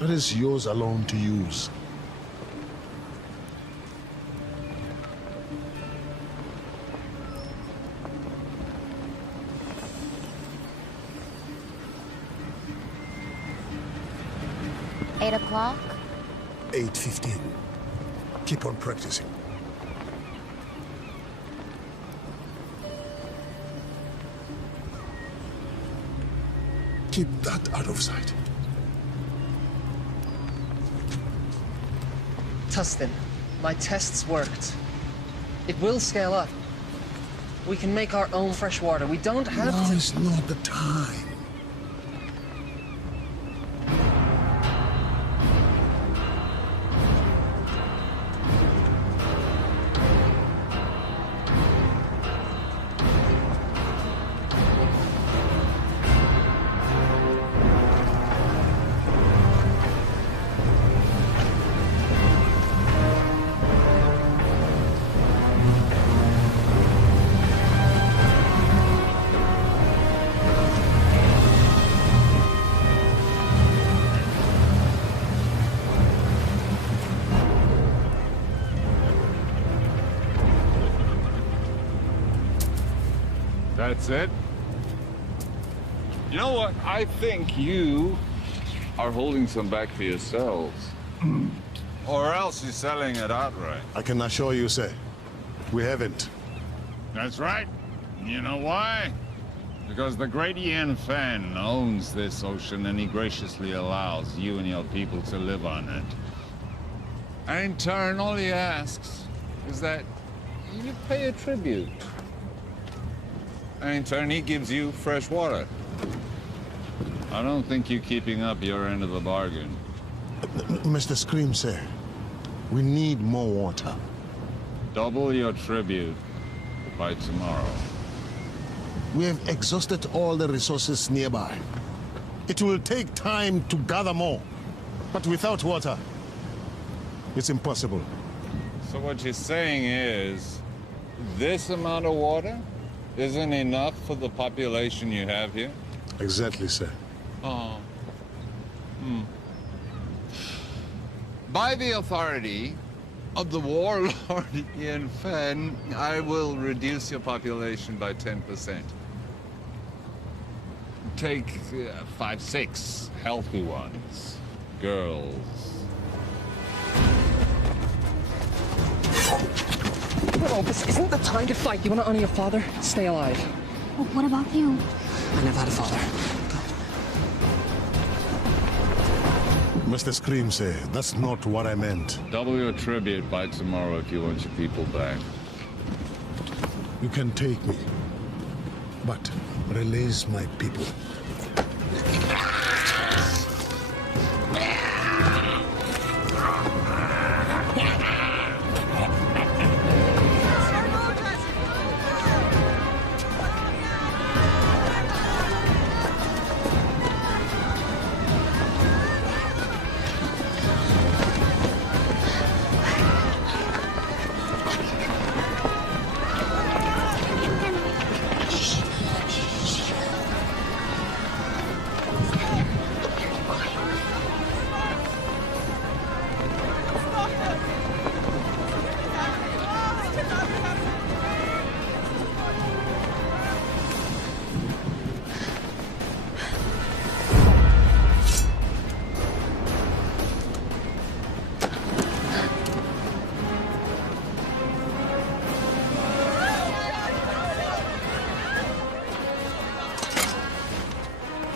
That is yours alone to use. Eight o'clock? 8:15. Keep on practicing. Keep that out of sight. Tustin, my tests worked. It will scale up. We can make our own fresh water. We don't have to... Now is not the time. That's it? You know what? I think you are holding some back for yourselves. Or else you're selling it outright. I can assure you, sir, we haven't. That's right. You know why? Because the great Ian Fen owns this ocean and he graciously allows you and your people to live on it. And in turn, all he asks is that you pay a tribute. And in turn, he gives you fresh water. I don't think you're keeping up your end of the bargain. Mr. Scream, sir, we need more water. Double your tribute by tomorrow. We have exhausted all the resources nearby. It will take time to gather more, but without water, it's impossible. So what you're saying is, this amount of water isn't enough for the population you have here? Exactly, sir. Oh. By the authority of the warlord Ian Fen, I will reduce your population by 10%. Take 5, 6 healthy ones. Girls. No, this isn't the time to fight. You want to honor your father? Stay alive. Well, what about you? I never had a father. Mr. Scream, sir, that's not what I meant. Double your tribute by tomorrow if you want your people back. You can take me, but release my people.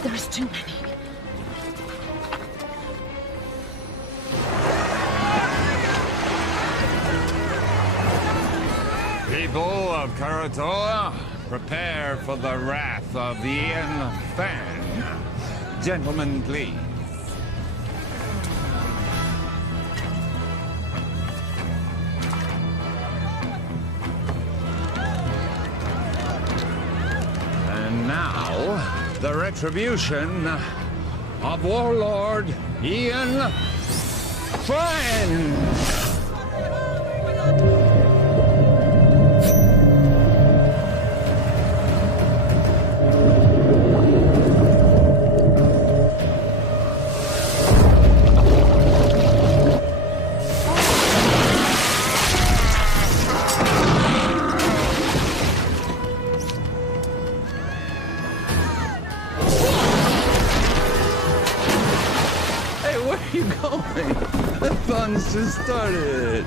There's too many. People of Karatoa, prepare for the wrath of the Ian Fen. Gentlemen, please. And now, the retribution of Warlord Ian Fen! just started.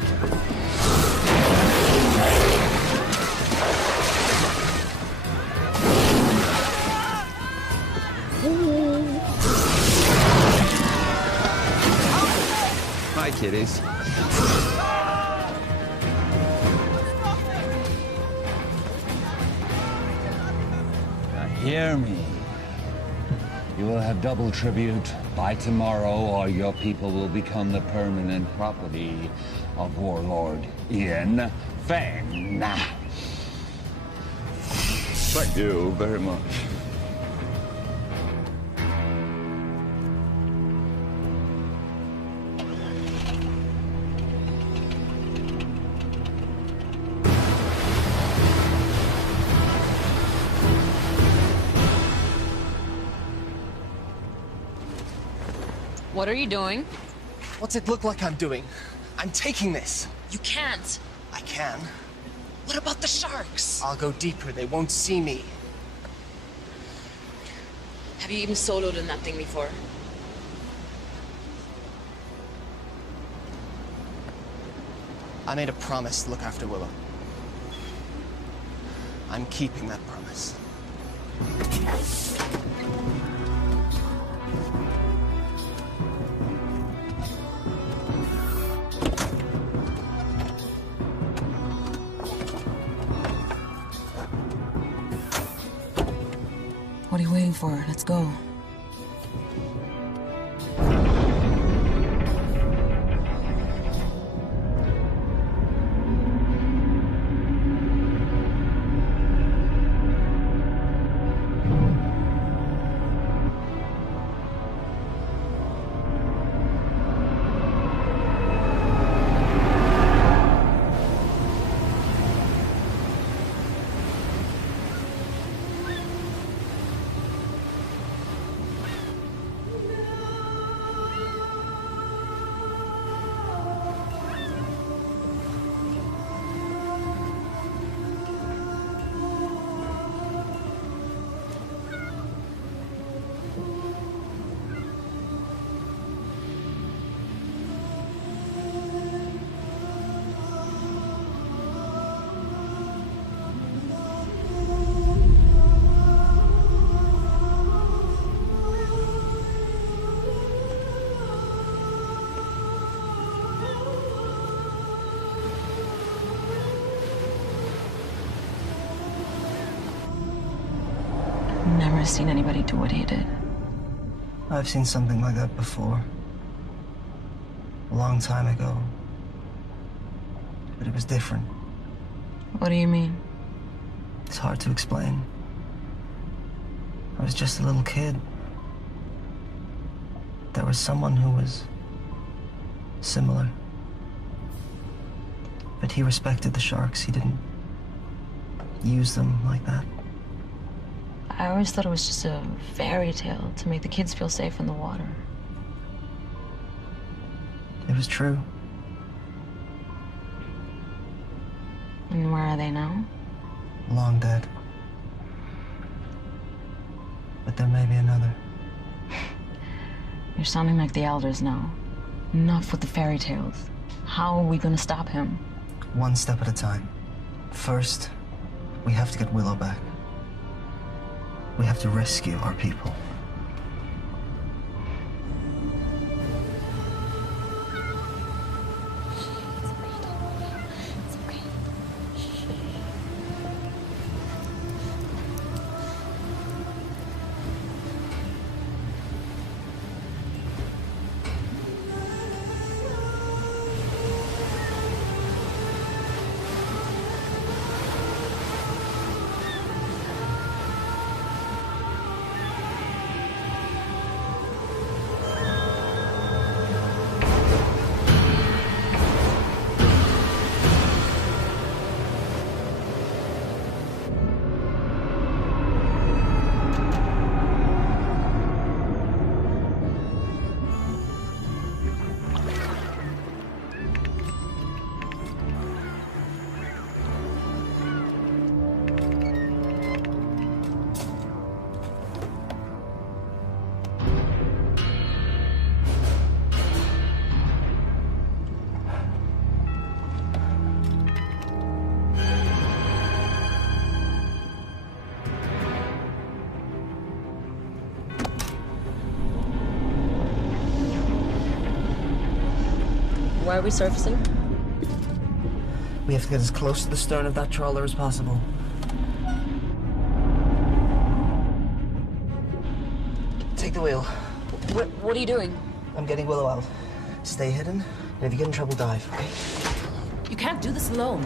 Hi, kitties. Now hear me. You will have double tribute by tomorrow, or your people will become the permanent property of Warlord Ian Fang. Thank you very much. What are you doing? What's it look like I'm doing? I'm taking this. You can't. I can. What about the sharks? I'll go deeper. They won't see me. Have you even soloed in that thing before? I made a promise to look after Willow. I'm keeping that promise. What are you waiting for? Let's go. Never seen anybody do what he did. I've seen something like that before. A long time ago. But it was different. What do you mean? It's hard to explain. I was just a little kid. There was someone who was similar. But he respected the sharks. He didn't use them like that. I always thought it was just a fairy tale to make the kids feel safe in the water. It was true. And where are they now? Long dead. But there may be another. You're sounding like the elders now. Enough with the fairy tales. How are we gonna stop him? One step at a time. First, we have to get Willow back. We have to rescue our people. Why are we surfacing? We have to get as close to the stern of that trawler as possible. Take the wheel. What are you doing? I'm getting Willow out. Stay hidden, and if you get in trouble, dive, okay? You can't do this alone.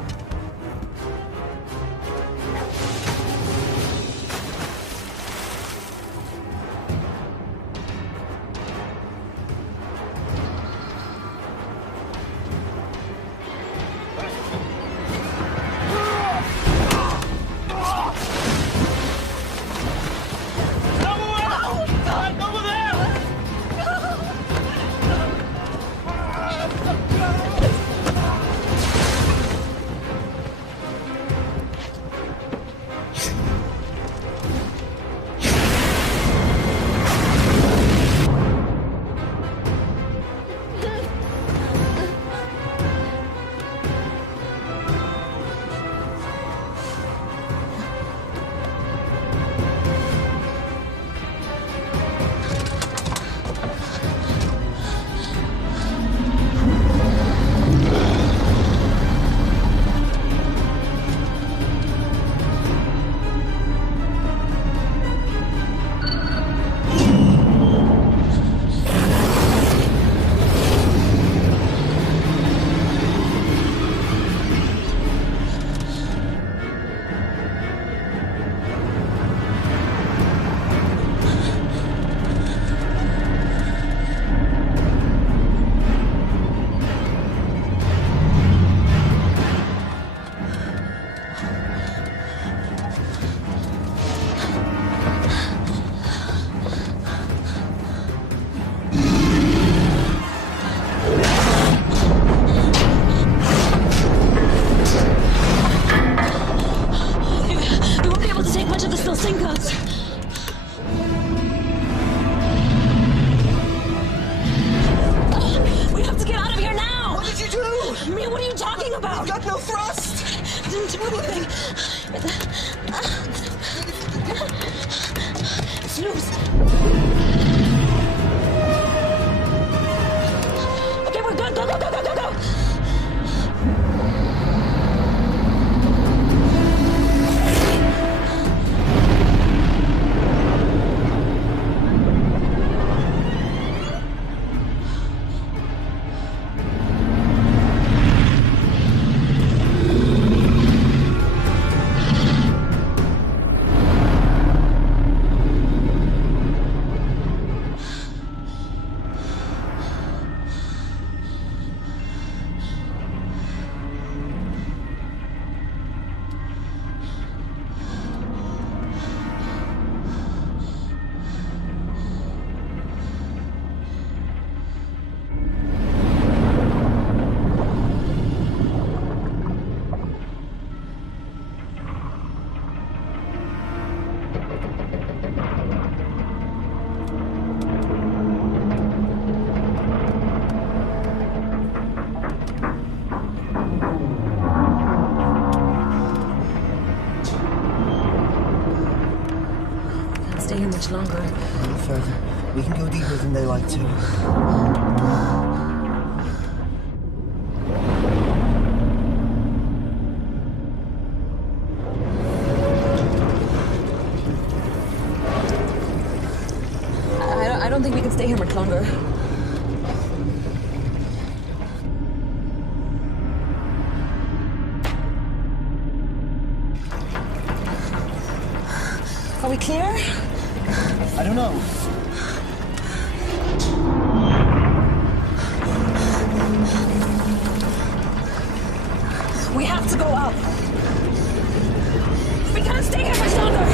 Longer. A little further. We can go deeper than they like to. I don't think we can stay here much longer. Are we clear? I don't know. We have to go up. We can't stay here much longer.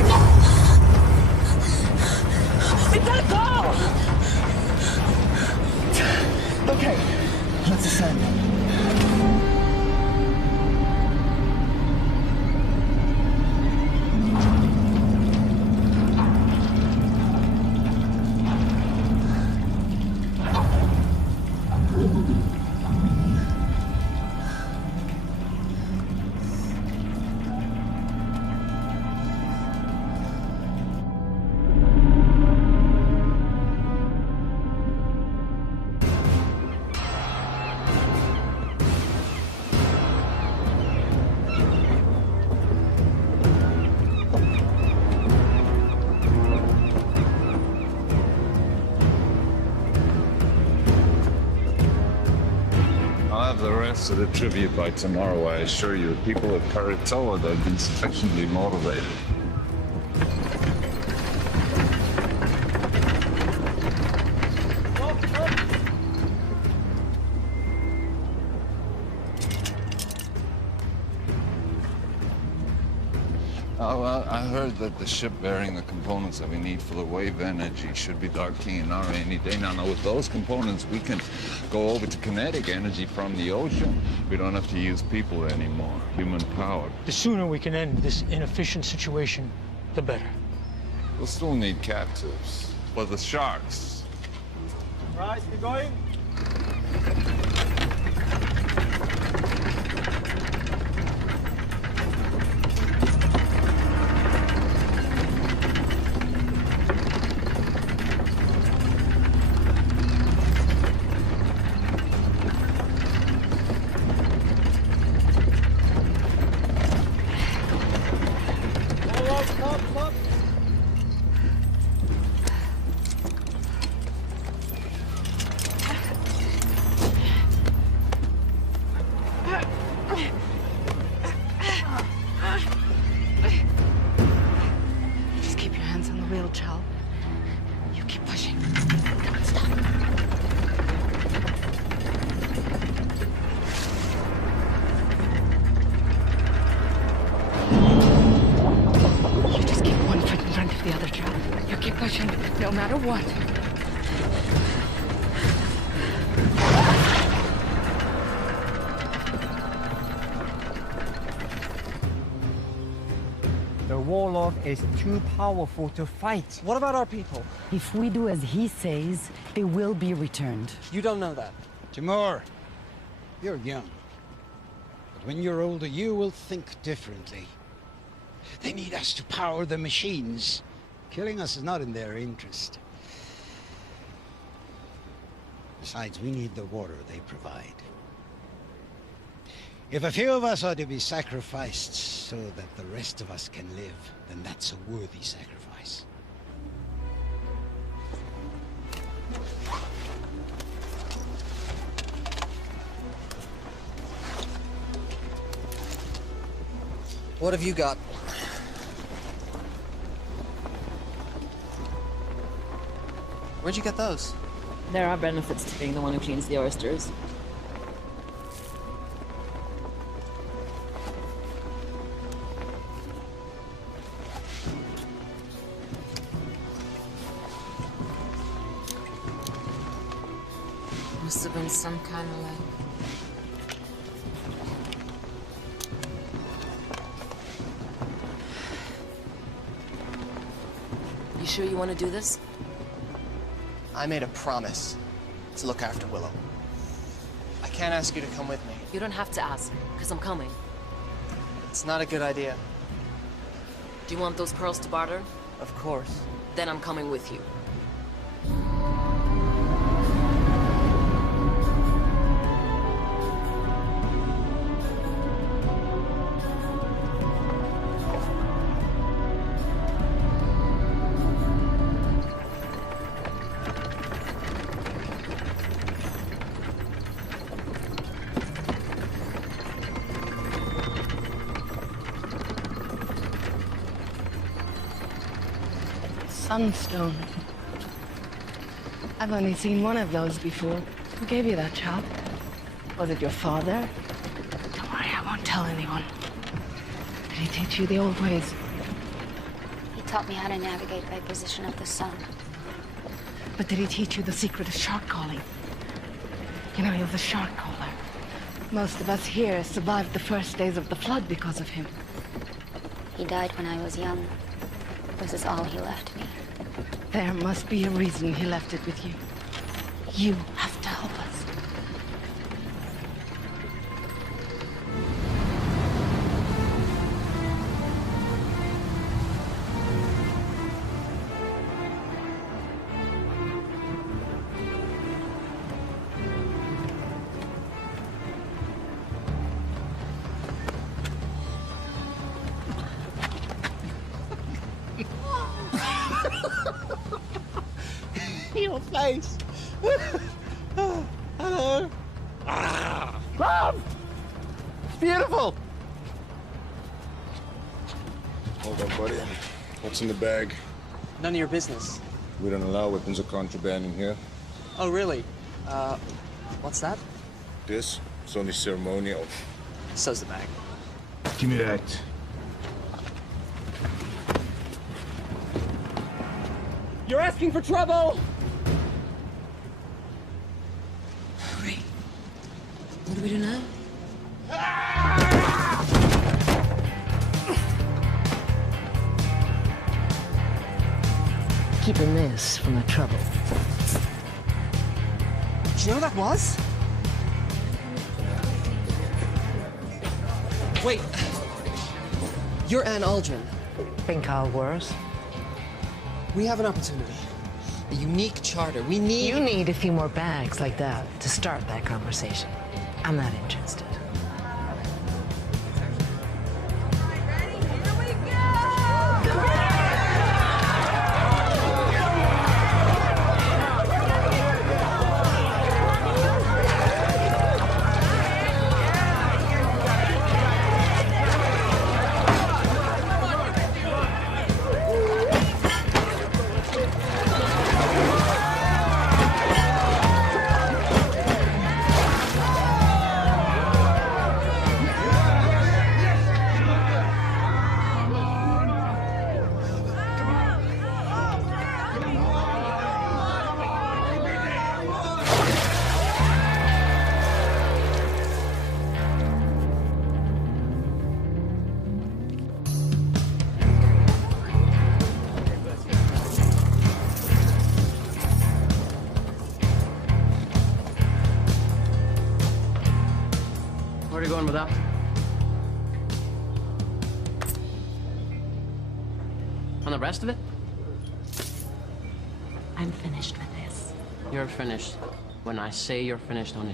We've got to go. Okay, let's ascend. have the rest of the tribute by tomorrow, I assure you. The people of Karatoa, they've been sufficiently motivated. Oh, well, I heard that the ship bearing the components that we need for the wave energy should be docking in our any day. Now, with those components, we can go over to kinetic energy from the ocean. We don't have to use people anymore, human power. The sooner we can end this inefficient situation, the better. We'll still need captives, but the sharks. Right, you going? Just keep your hands on the wheel, Chal. You keep pushing. Don't stop. You just keep one foot in front of the other, Chal. You keep pushing, no matter what. The warlock is too powerful to fight. What about our people? If we do as he says, they will be returned. You don't know that. Timur, you're young. But when you're older, you will think differently. They need us to power the machines. Killing us is not in their interest. Besides, we need the water they provide. If a few of us are to be sacrificed so that the rest of us can live, then that's a worthy sacrifice. What have you got? Where'd you get those? There are benefits to being the one who cleans the oysters. Must have been some kind of like... You sure you want to do this? I made a promise to look after Willow. I can't ask you to come with me. You don't have to ask, because I'm coming. It's not a good idea. Do you want those pearls to barter? Of course. Then I'm coming with you. Sunstone. I've only seen one of those before. Who gave you that, Chal? Was it your father? Don't worry, I won't tell anyone. Did he teach you the old ways? He taught me how to navigate by position of the sun. But did he teach you the secret of shark calling? You know, he was a shark caller. Most of us here survived the first days of the flood because of him. He died when I was young. This is all he left me. There must be a reason he left it with you. You have to help us. Your face. Hello. beautiful! Hold on, buddy. What's in the bag? None of your business. We don't allow weapons of contraband in here. Oh, really? What's that? This is only ceremonial. So's the bag. Give me that. You're asking for trouble! Great. What do we do now? Keeping this from the trouble. Did you know that was? Wait. You're Anne Aldrin. Think I'll worse? We have an opportunity. A unique charter. We need... You need a few more bags like that to start that conversation. I'm not interested. Where are you going with that? And the rest of it? I'm finished with this. You're finished. When I say you're finished, honey.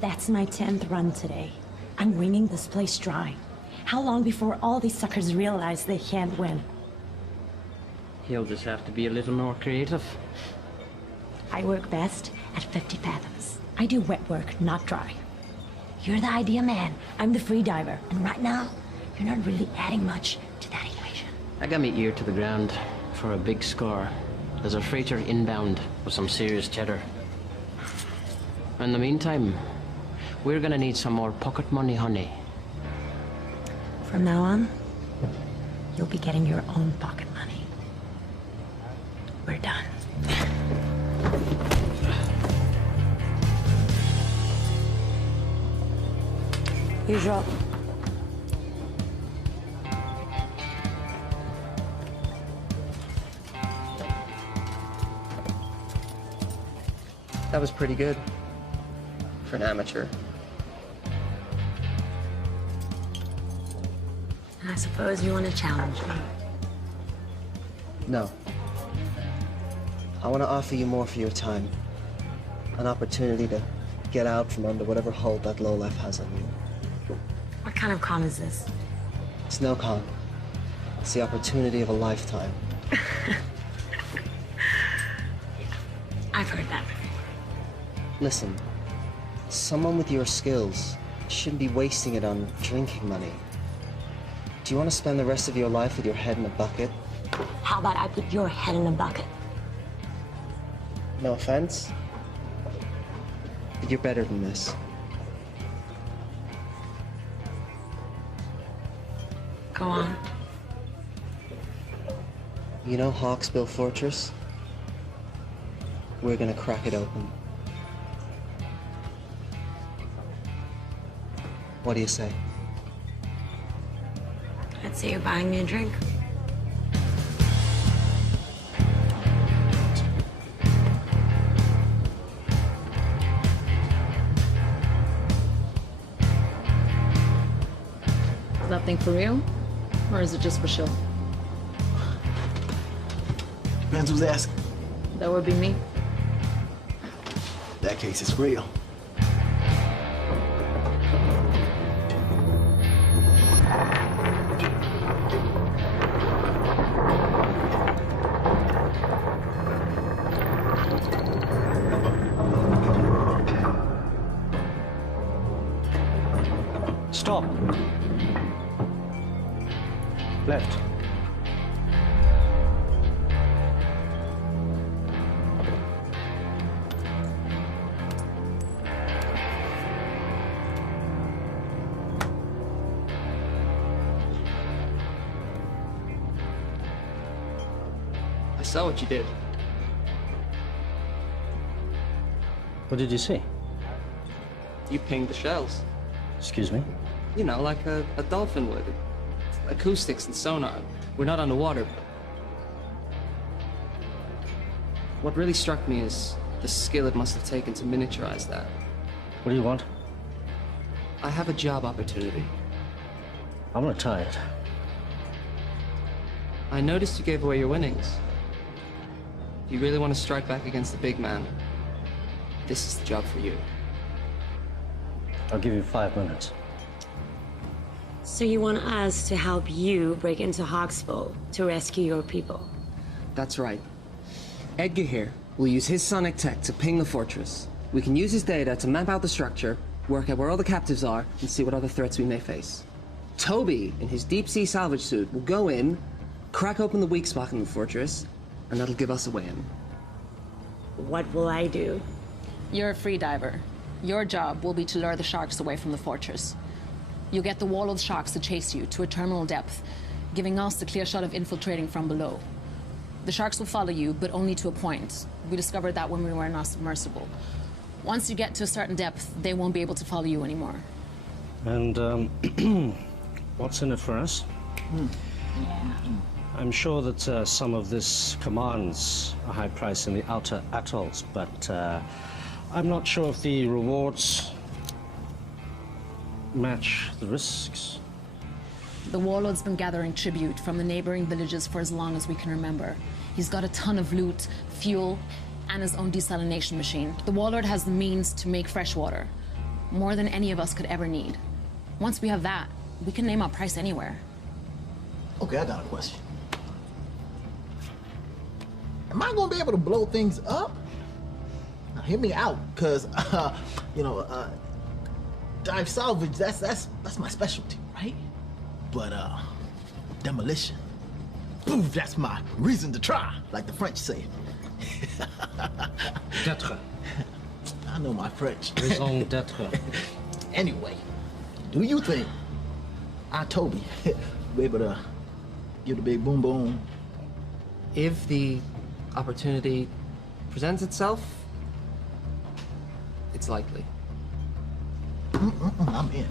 That's my 10th run today. I'm wringing this place dry. How long before all these suckers realize they can't win? He'll just have to be a little more creative. I work best at 50 fathoms. I do wet work, not dry. You're the idea man. I'm the free diver. And right now, you're not really adding much to that equation. I got me ear to the ground for a big score. There's a freighter inbound with some serious cheddar. In the meantime, we're gonna need some more pocket money, honey. From now on, you'll be getting your own pocket money. We're done. Usual. That was pretty good. For an amateur. I suppose you want to challenge me. No. I want to offer you more for your time. An opportunity to get out from under whatever hold that lowlife has on you. What kind of con is this? It's no con. It's the opportunity of a lifetime. I've heard that. Listen, someone with your skills shouldn't be wasting it on drinking money. Do you want to spend the rest of your life with your head in a bucket? How about I put your head in a bucket? No offense, but you're better than this. Go on. You know Hawksbill Fortress? We're gonna crack it open. What do you say? I'd say you're buying me a drink. Is that thing for real? Or is it just for show? Depends who's asking. That would be me. In that case, it's real. Left. I saw what you did. What did you see? You pinged the shells. Excuse me? You know, like a dolphin would. Acoustics and sonar. We're not underwater. What really struck me is the skill it must have taken to miniaturize that. What do you want? I have a job opportunity. I'm retired. I noticed you gave away your winnings. If you really want to strike back against the big man, this is the job for you. I'll give you 5 minutes. So you want us to help you break into Hawksville to rescue your people? That's right. Edgar here will use his sonic tech to ping the fortress. We can use his data to map out the structure, work out where all the captives are, and see what other threats we may face. Toby, in his deep-sea salvage suit, will go in, crack open the weak spot in the fortress, and that'll give us a way in. What will I do? You're a free diver. Your job will be to lure the sharks away from the fortress. You'll get the wall of sharks to chase you to a terminal depth, giving us the clear shot of infiltrating from below. The sharks will follow you, but only to a point. We discovered that when we were in our submersible. Once you get to a certain depth, they won't be able to follow you anymore. And, what's in it for us? I'm sure that some of this commands a high price in the outer atolls, but I'm not sure if the rewards match the risks. The warlord's been gathering tribute from the neighboring villages for as long as we can remember. He's got a ton of loot, fuel, and his own desalination machine. The warlord has the means to make fresh water, more than any of us could ever need. Once we have that, we can name our price anywhere. Okay, I got a question. Am I gonna be able to blow things up? Now, hear me out, cause dive salvage, that's my specialty, right? But demolition, boom, that's my reason to try, like the French say. D'être. I know my French. Raison d'être. Anyway, do you think Toby will be able to give the big boom boom? If the opportunity presents itself, it's likely. I'm in.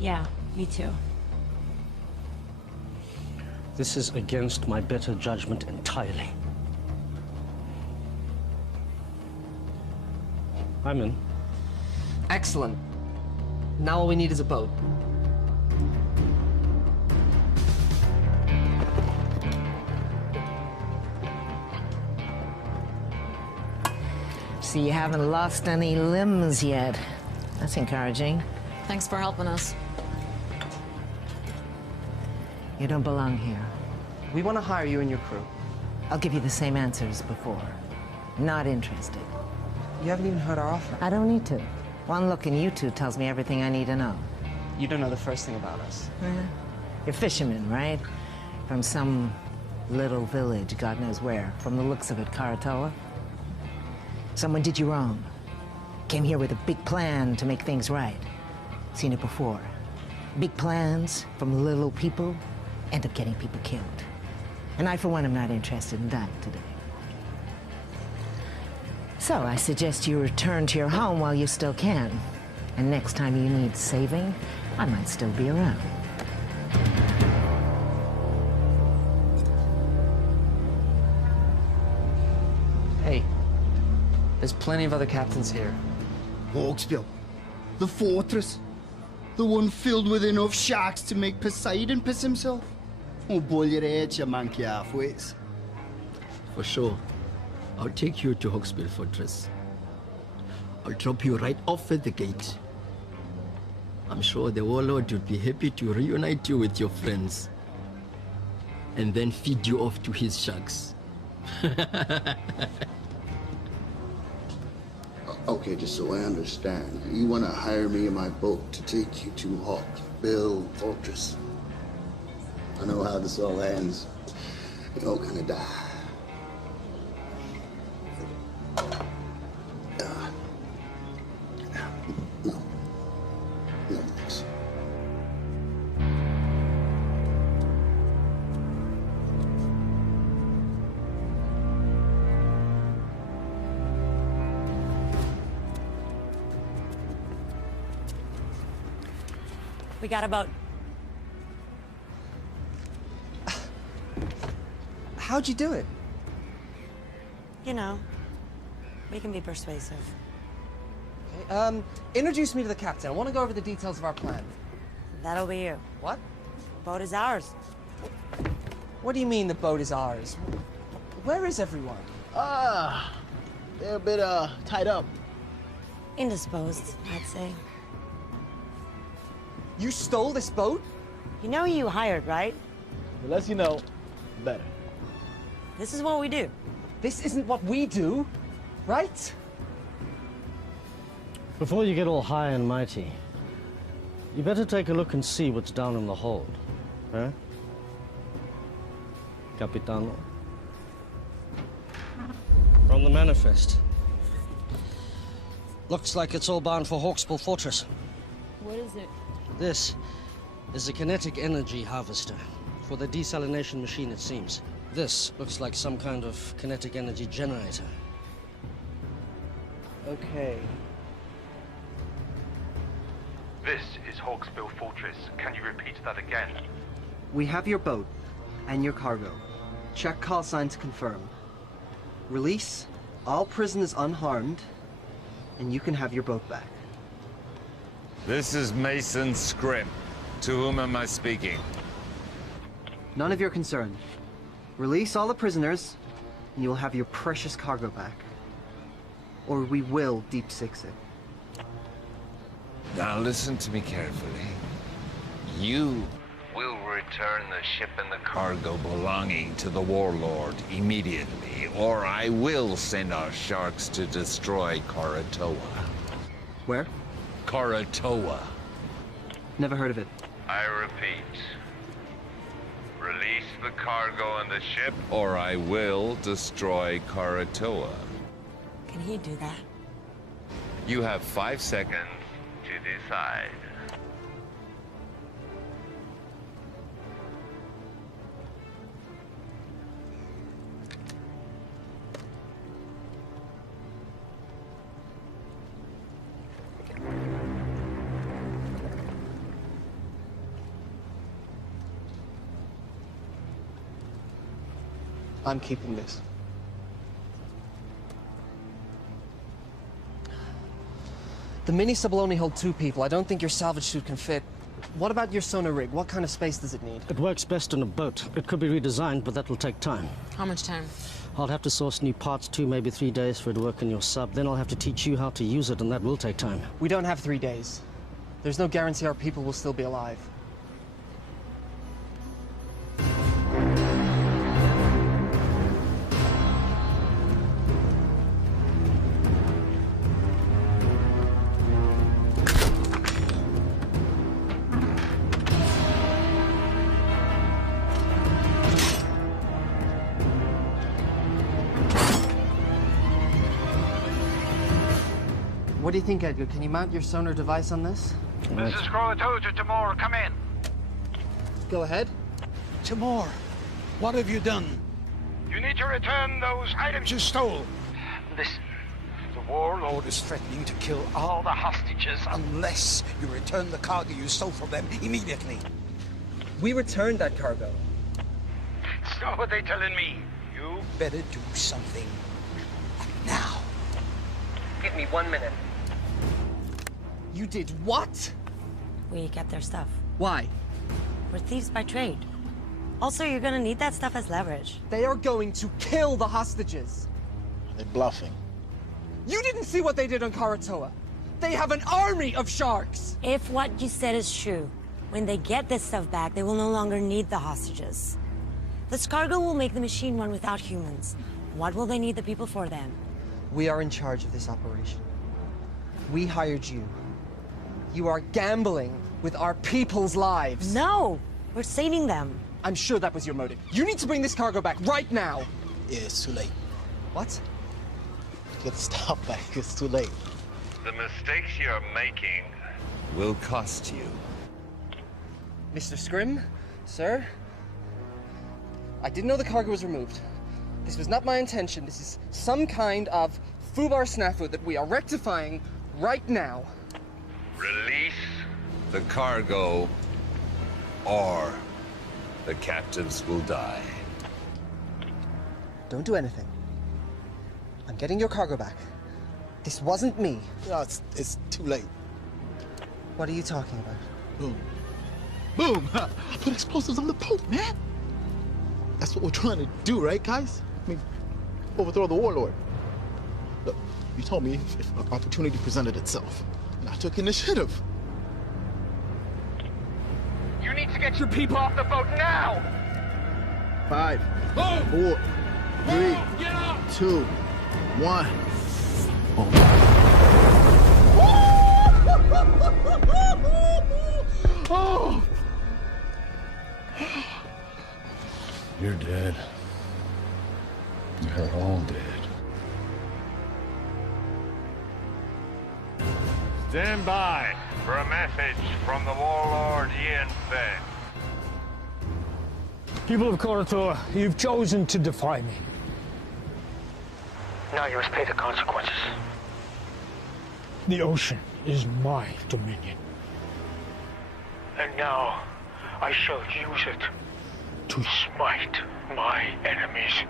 Yeah, me too. This is against my better judgment entirely. I'm in. Excellent. Now all we need is a boat. So you haven't lost any limbs yet. That's encouraging. Thanks for helping us. You don't belong here. We want to hire you and your crew. I'll give you the same answer as before. Not interested. You haven't even heard our offer. I don't need to. One look in you two tells me everything I need to know. You don't know the first thing about us. You're fishermen, right? From some little village, God knows where. From the looks of it, Karatoa. Someone did you wrong. Came here with a big plan to make things right. Seen it before. Big plans from little people end up getting people killed. And I, for one, am not interested in dying today. So I suggest you return to your home while you still can. And next time you need saving, I might still be around. Hey, there's plenty of other captains here. Hawksville, the fortress, the one filled with enough sharks to make Poseidon piss himself. Oh, boil your head, you monkey halfways. For sure. I'll take you to Hawksville Fortress. I'll drop you right off at the gate. I'm sure the warlord would be happy to reunite you with your friends. And then feed you off to his sharks. Okay, just so I understand, you want to hire me in my boat to take you to Hawksbill Fortress. I know how this all ends. You're all gonna die. No, thanks. We got a boat. How'd you do it? You know, we can be persuasive. Okay, introduce me to the captain. I want to go over the details of our plan. That'll be you. What? Boat is ours. What do you mean the boat is ours? Where is everyone? They're a bit, tied up. Indisposed, I'd say. You stole this boat? You know who you hired, right? The less you know, the better. This is what we do. This isn't what we do, right? Before you get all high and mighty, you better take a look and see what's down in the hold. Huh? Capitano? From the manifest. Looks like it's all bound for Hawksbill Fortress. What is it? This is a kinetic energy harvester. For the desalination machine, it seems. This looks like some kind of kinetic energy generator. Okay. This is Hawksbill Fortress. Can you repeat that again? We have your boat and your cargo. Check call sign to confirm. Release all prisoners unharmed, and you can have your boat back. This is Mason's script. To whom am I speaking? None of your concern. Release all the prisoners, and you'll have your precious cargo back. Or we will deep six it. Now listen to me carefully. You will return the ship and the cargo belonging to the warlord immediately, or I will send our sharks to destroy Karatoa. Where? Karatoa. Never heard of it. I repeat. Release the cargo and the ship. Or I will destroy Karatoa. Can he do that? You have 5 seconds To decide. I'm keeping this. The mini-sub will only hold 2 people. I don't think your salvage suit can fit. What about your sonar rig? What kind of space does it need? It works best on a boat. It could be redesigned, but that will take time. How much time? I'll have to source new parts, 2, maybe 3 days for it to work in your sub. Then I'll have to teach you how to use it, and that will take time. We don't have 3 days. There's no guarantee our people will still be alive. What do you think, Edgar? Can you mount your sonar device on this? This is Croatoa to Timor. Come in. Go ahead. Timor, what have you done? You need to return those items you stole. Listen, the warlord is threatening to kill all the hostages unless you return the cargo you stole from them immediately. We returned that cargo. So what they telling me? You better do something now. Give me 1 minute. You did what? We kept their stuff. Why? We're thieves by trade. Also, you're gonna need that stuff as leverage. They are going to kill the hostages. They're bluffing. You didn't see what they did on Karatoa. They have an army of sharks. If what you said is true, when they get this stuff back, they will no longer need the hostages. This cargo will make the machine run without humans. What will they need the people for then? We are in charge of this operation. We hired you. You are gambling with our people's lives. No, we're saving them. I'm sure that was your motive. You need to bring this cargo back right now. Yeah, it's too late. What? Get the stuff back. It's too late. The mistakes you're making will cost you. Mr. Scrim, sir, I didn't know the cargo was removed. This was not my intention. This is some kind of foobar snafu that we are rectifying right now. Release the cargo, or the captives will die. Don't do anything. I'm getting your cargo back. This wasn't me. No, it's too late. What are you talking about? Boom. Boom! I put explosives on the boat, man! That's what we're trying to do, right, guys? I mean, overthrow the warlord. Look, you told me if an opportunity presented itself, and I took initiative. You need to get your people off the boat now! 5, 4, 3, 2, 1. Oh! You're dead. You're all dead. Stand by for a message from the warlord Ian Fenn. People of Koratoa, you've chosen to defy me. Now you must pay the consequences. The ocean is my dominion. And now I shall use it to smite my enemies.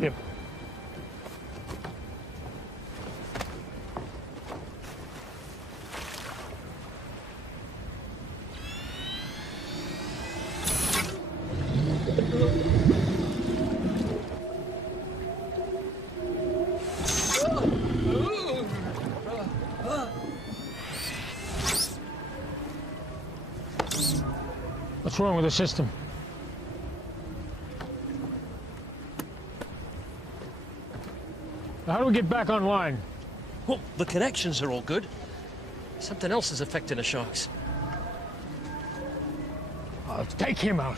Yep. What's wrong with the system? How do we get back online? Well, the connections are all good. Something else is affecting the sharks. Take him out.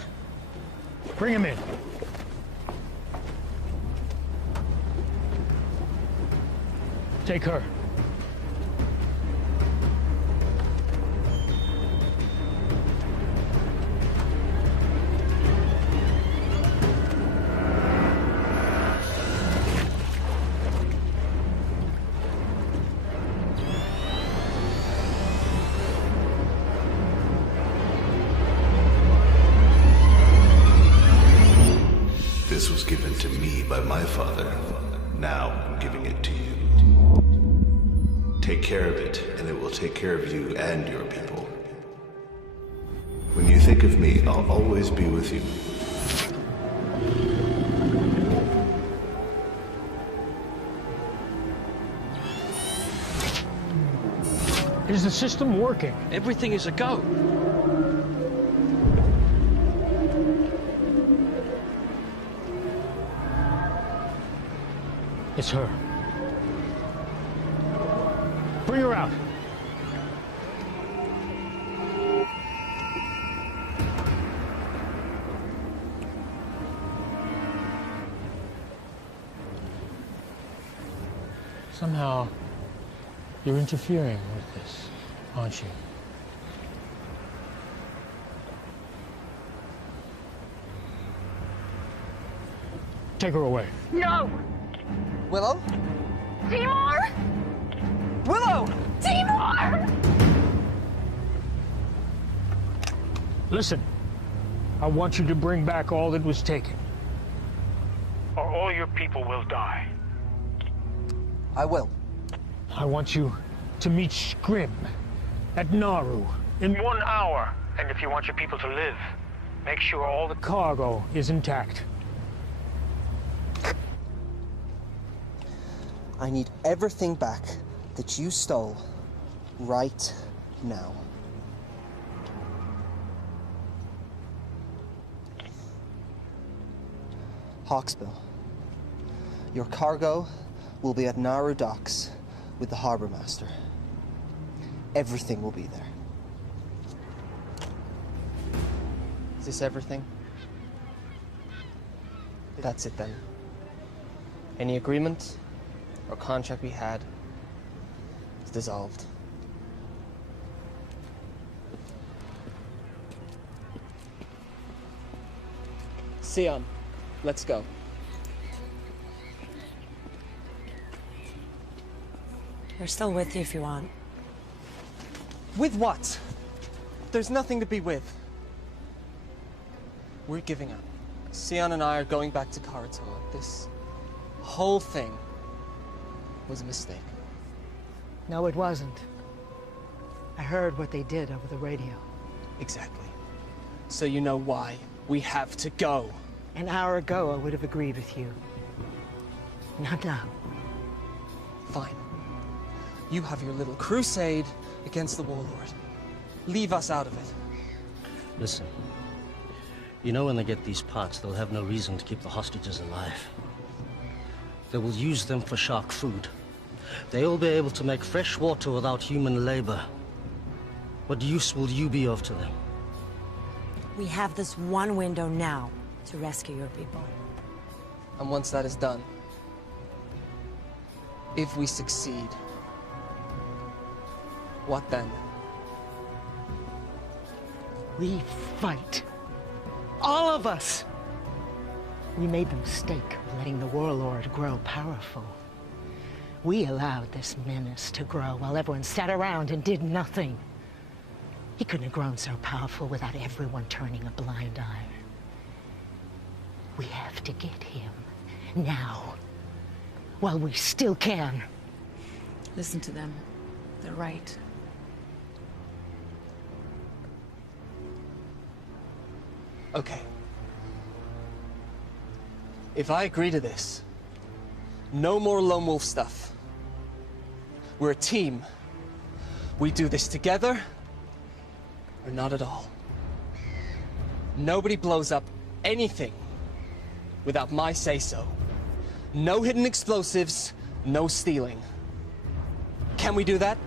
Bring him in. Take her. This was given to me by my father. Now I'm giving it to you. Take care of it, and it will take care of you and your people. When you think of me, I'll always be with you. Is the system working? Everything is a go. It's her. Bring her out. Somehow, you're interfering with this, aren't you? Take her away. No! Willow? Timur! Willow! Timur! Listen, I want you to bring back all that was taken, or all your people will die. I will. I want you to meet Scrim at Naru in 1 hour. And if you want your people to live, make sure all the cargo is intact. I need everything back that you stole right now. Hawksbill, your cargo will be at Naru docks with the harbor master. Everything will be there. Is this everything? That's it then. Any agreement or contract we had is dissolved. Sion, let's go. We're still with you if you want. With what? There's nothing to be with. We're giving up. Sion and I are going back to Karatoa. This whole thing was a mistake. No, it wasn't. I heard what they did over the radio. Exactly. So you know why we have to go. An hour ago, I would have agreed with you. Not now. Fine. You have your little crusade against the warlord. Leave us out of it. Listen. You know when they get these parts, they'll have no reason to keep the hostages alive. They will use them for shark food. They'll be able to make fresh water without human labor. What use will you be of to them? We have this one window now to rescue your people. And once that is done, if we succeed, what then? We fight. All of us. We made the mistake of letting the warlord grow powerful. We allowed this menace to grow while everyone sat around and did nothing. He couldn't have grown so powerful without everyone turning a blind eye. We have to get him now, while we still can. Listen to them. They're right. Okay. If I agree to this, no more lone wolf stuff. We're a team. We do this together, or not at all. Nobody blows up anything without my say-so. No hidden explosives, no stealing. Can we do that?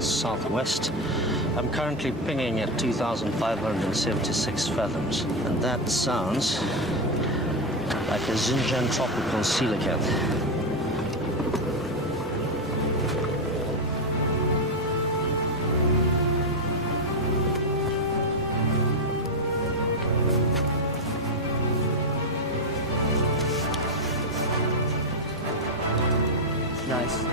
Southwest. I'm currently pinging at 2,576 fathoms, and that sounds like a Xinjiang tropical coelacanth. Nice.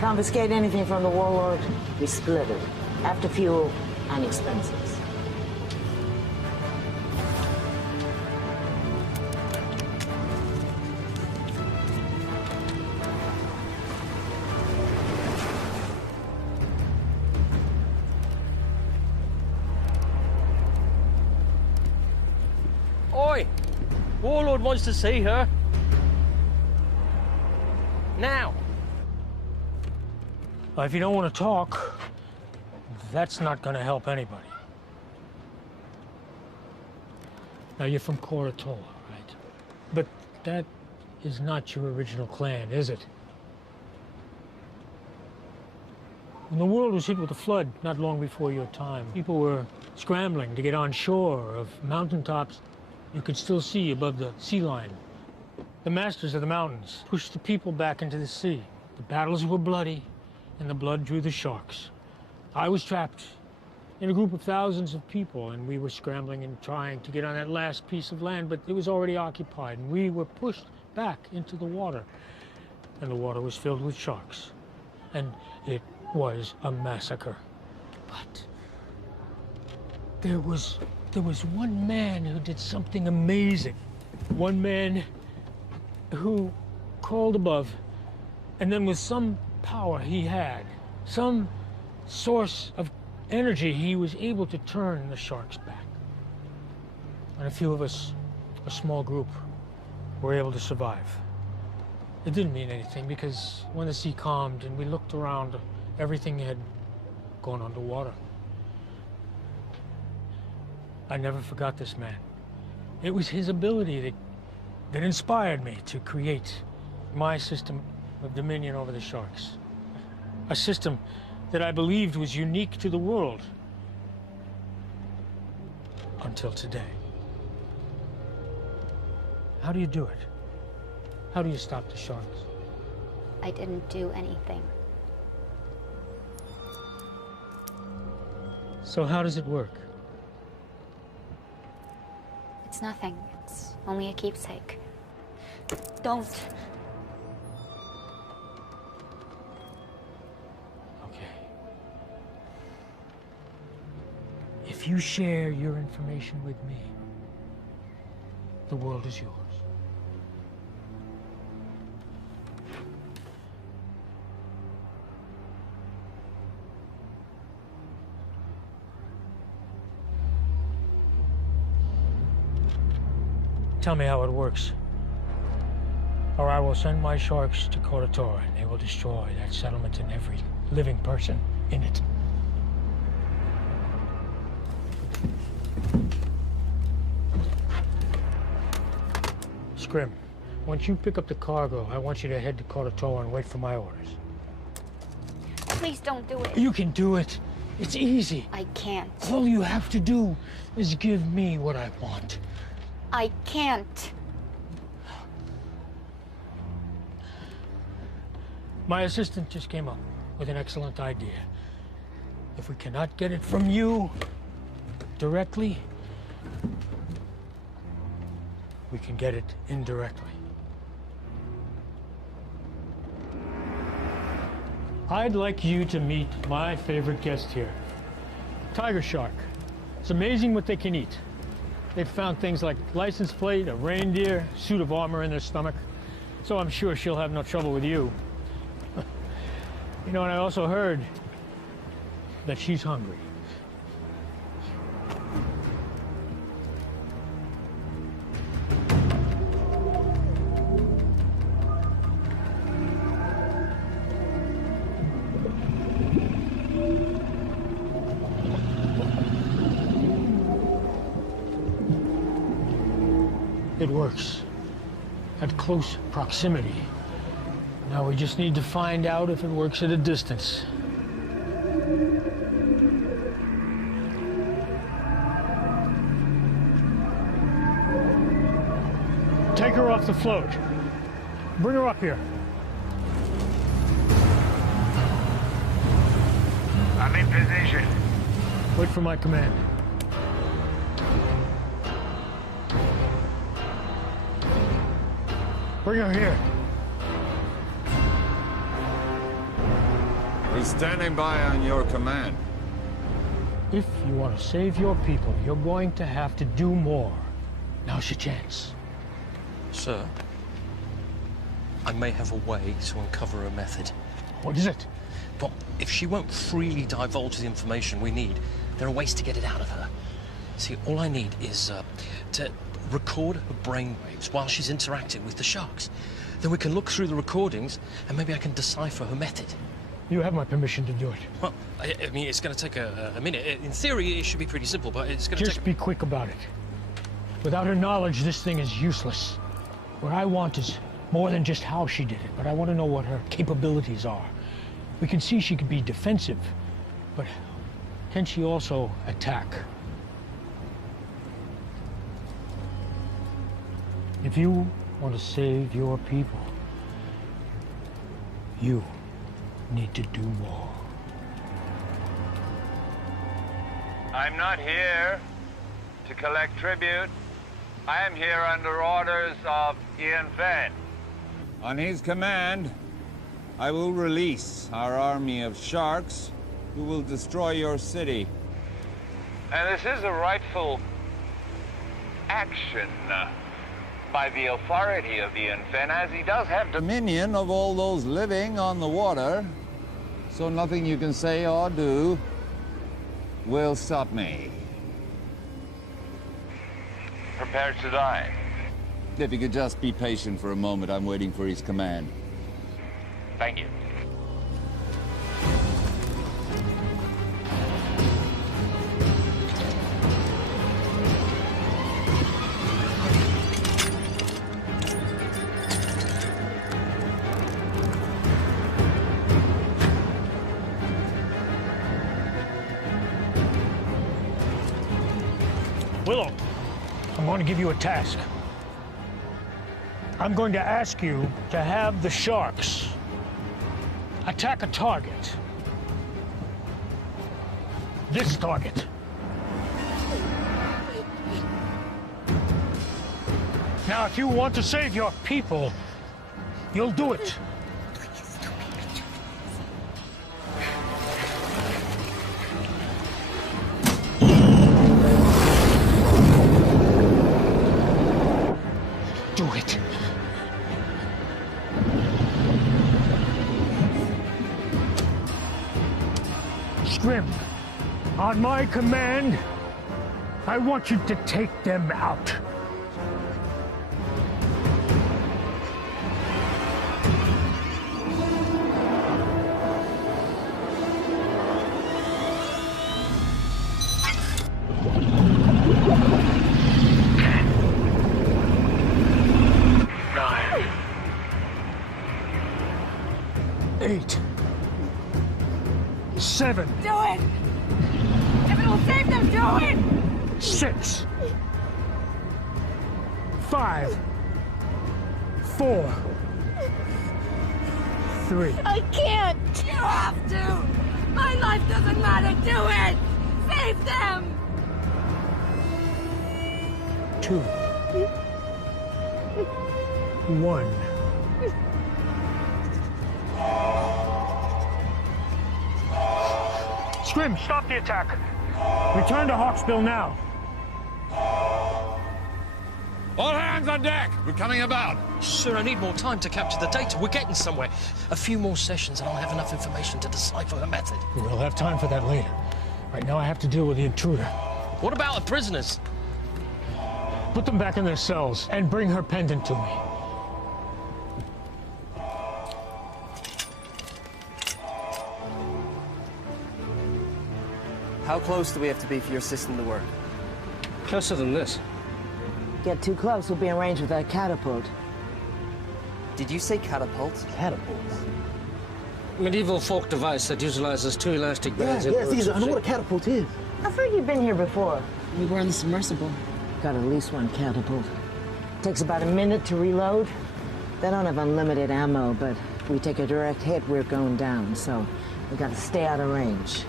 confiscate anything from the warlord, we split it. After fuel and expenses. Oi! Warlord wants to see her. Now. Well, if you don't want to talk, that's not going to help anybody. Now, you're from Koratola, right? But that is not your original clan, is it? When the world was hit with a flood not long before your time, people were scrambling to get on shore of mountaintops you could still see above the sea line. The masters of the mountains pushed the people back into the sea. The battles were bloody, and the blood drew the sharks. I was trapped in a group of thousands of people, and we were scrambling and trying to get on that last piece of land, but it was already occupied, and we were pushed back into the water. And the water was filled with sharks. And it was a massacre. But there was one man who did something amazing. One man who called above, and then with some power he had, some source of energy, he was able to turn the sharks back. And a few of us, a small group, were able to survive. It didn't mean anything because when the sea calmed and we looked around, everything had gone underwater. I never forgot this man. It was his ability that inspired me to create my system of dominion over the sharks. A system that I believed was unique to the world. Until today. How do you do it? How do you stop the sharks? I didn't do anything. So how does it work? It's nothing. It's only a keepsake. Don't. Okay. If you share your information with me, the world is yours. Tell me how it works, or I will send my sharks to Koratola, and they will destroy that settlement and every living person in it. Scrim, once you pick up the cargo, I want you to head to Koratola and wait for my orders. Please don't do it. You can do it. It's easy. I can't. All you have to do is give me what I want. I can't. My assistant just came up with an excellent idea. If we cannot get it from you directly, we can get it indirectly. I'd like you to meet my favorite guest here, tiger shark. It's amazing what they can eat. They've found things like license plate, a reindeer, suit of armor in their stomach. So I'm sure she'll have no trouble with you. You know, and I also heard that she's hungry. It works at close proximity. Now we just need to find out if it works at a distance. Take her off the float. Bring her up here. I'm in position. Wait for my command. Bring her here. We're standing by on your command. If you want to save your people, you're going to have to do more. Now's your chance. Sir, I may have a way to uncover her method. What is it? Well, if she won't freely divulge the information we need, there are ways to get it out of her. See, all I need is to record her brainwaves while she's interacting with the sharks. Then we can look through the recordings and maybe I can decipher her method. You have my permission to do it. Well, I mean, it's going to take a minute. In theory, it should be pretty simple, but it's going to take... Just be quick about it. Without her knowledge, this thing is useless. What I want is more than just how she did it, but I want to know what her capabilities are. We can see she could be defensive, but can she also attack? If you want to save your people, you need to do more. I'm not here to collect tribute. I am here under orders of Ian Fenn. On his command, I will release our army of sharks who will destroy your city. And this is a rightful action by the authority of Ian Fenn, as he does have Dominion of all those living on the water, so nothing you can say or do will stop me. prepared to die. If you could just be patient for a moment, I'm waiting for his command. Thank you. Willow, I'm going to give you a task. I'm going to ask you to have the sharks attack a target. This target. Now, if you want to save your people, you'll do it. Do it. Scrim, on my command, I want you to take them out. Eight. 7. Do it! If it will save them, do it! 6. 5. 4. 3. I can't! You have to! My life doesn't matter! Do it! Save them! 2. 1. Scrim, stop the attack. Return to Hawksbill now. All hands on deck! We're coming about! Sir, I need more time to capture the data. We're getting somewhere. A few more sessions and I'll have enough information to decipher her method. We'll have time for that later. Right now I have to deal with the intruder. What about the prisoners? Put them back in their cells and bring her pendant to me. How close do we have to be for your system to work? Closer than this. Get too close, we'll be in range with that catapult. Did you say catapult? Catapult? Medieval folk device that utilizes two elastic bands. Yeah, Caesar, I know what a catapult is. I thought you'd been here before. We were on the submersible. Got at least one catapult. Takes about a minute to reload. They don't have unlimited ammo, but if we take a direct hit, we're going down, so we gotta stay out of range.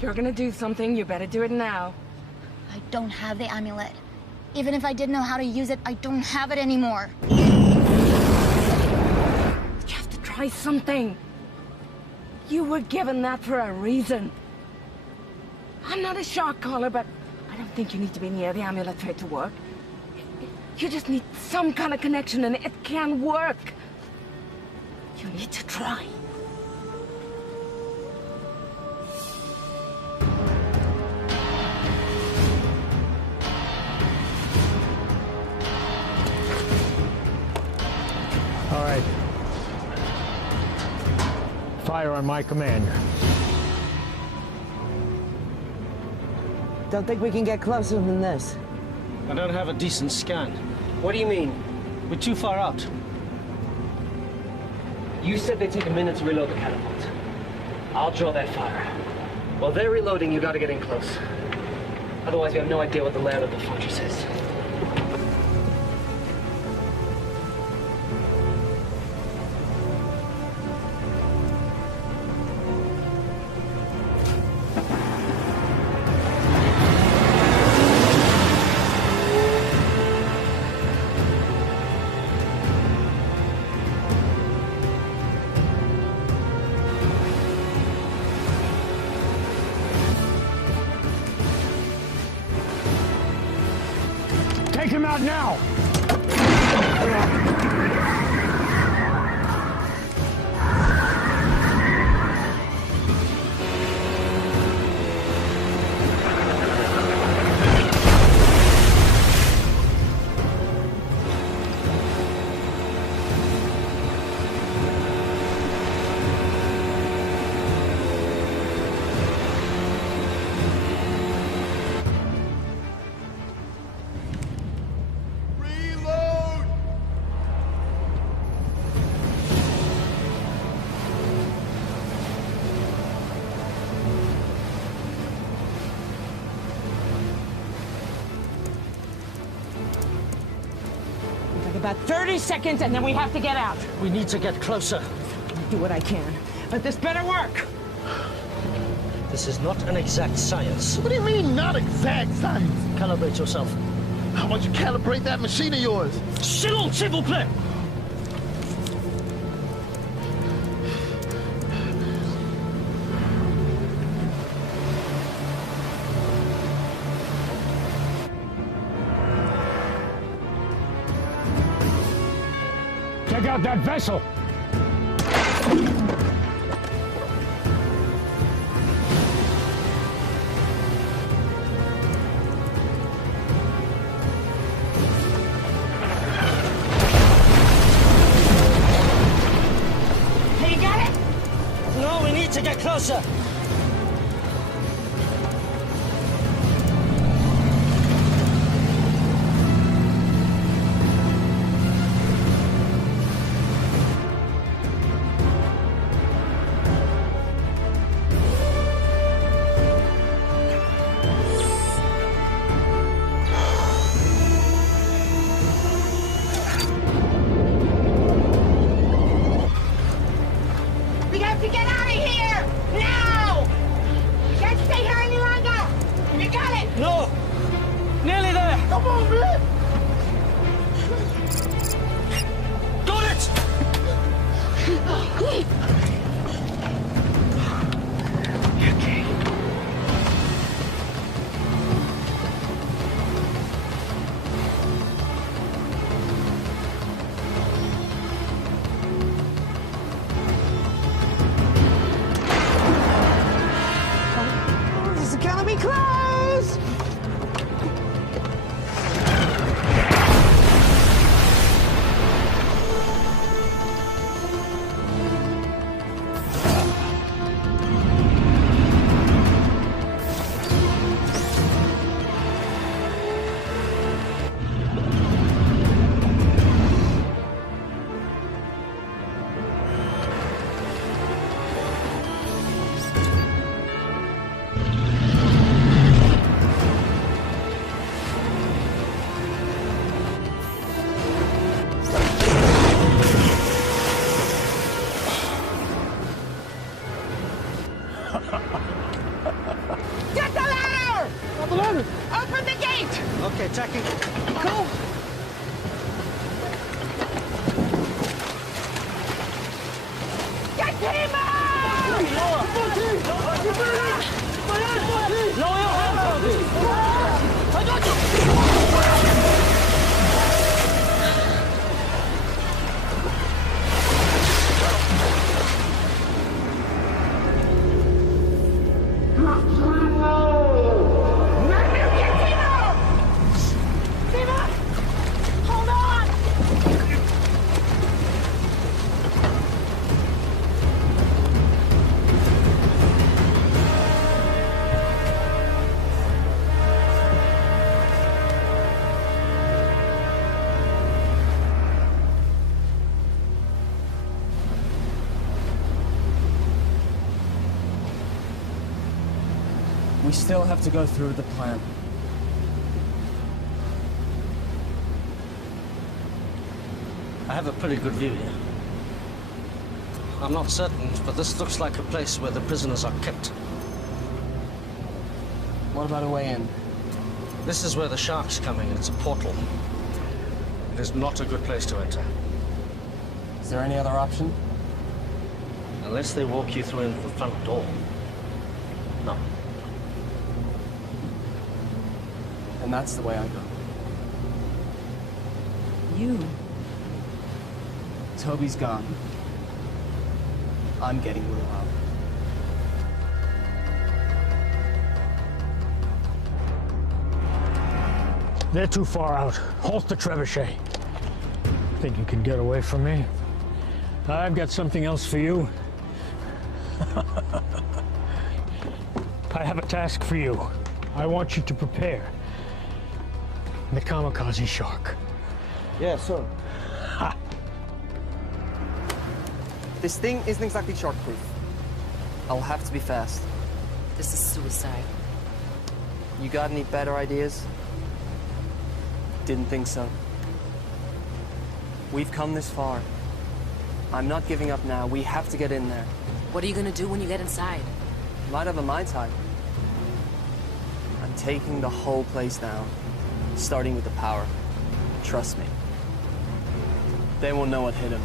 You're you're gonna do something, you better do it now. I don't have the amulet. Even if I did know how to use it, I don't have it anymore. You have to try something. You were given that for a reason. I'm not a shark caller, but I don't think you need to be near the amulet for it to work. You just need some kind of connection, and it can work. You need to try. All right. Fire on my command. Don't think we can get closer than this. I don't have a decent scan. What do you mean? We're too far out. You said they take a minute to reload the catapult. I'll draw that fire. While they're reloading, you gotta get in close. Otherwise, you have no idea what the layout of the fortress is. Take him out now! About 30 seconds, and then we have to get out. We need to get closer. I'll do what I can, but this better work. This is not an exact science. What do you mean, not exact science? Calibrate yourself. How about you calibrate that machine of yours? Silence, s'il vous plaît! Take out that vessel! Hey, you got it? No, we need to get closer. We have to get out of here! Now! We can't stay here any longer! You got it! No! Nearly there! Come on, man! Got it! This is gonna be close! open! Open the gate! Okay, checking. Go! Get him out! Lower your hands, Hold on! We still have to go through with the plan. I have a pretty good view here. I'm not certain, but this looks like a place where the prisoners are kept. What about a way in? This is where the shark's coming. It's a portal. It is not a good place to enter. Is there any other option? Unless they walk you through in the front door. No. And that's the way I go. You? Toby's gone. I'm getting Will out. They're too far out. Halt the trebuchet. Think you can get away from me? I've got something else for you. I have a task for you. I want you to prepare the kamikaze shark. Yeah, sir. Ha! This thing isn't exactly shark-proof. I'll have to be fast. This is suicide. You got any better ideas? Didn't think so. We've come this far. I'm not giving up now. We have to get in there. What are you gonna do when you get inside? Might have a Mai Tai. I'm taking the whole place down, starting with the power. Trust me. They won't know what hit him.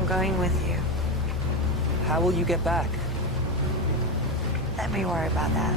I'm going with you. How will you get back? Let me worry about that.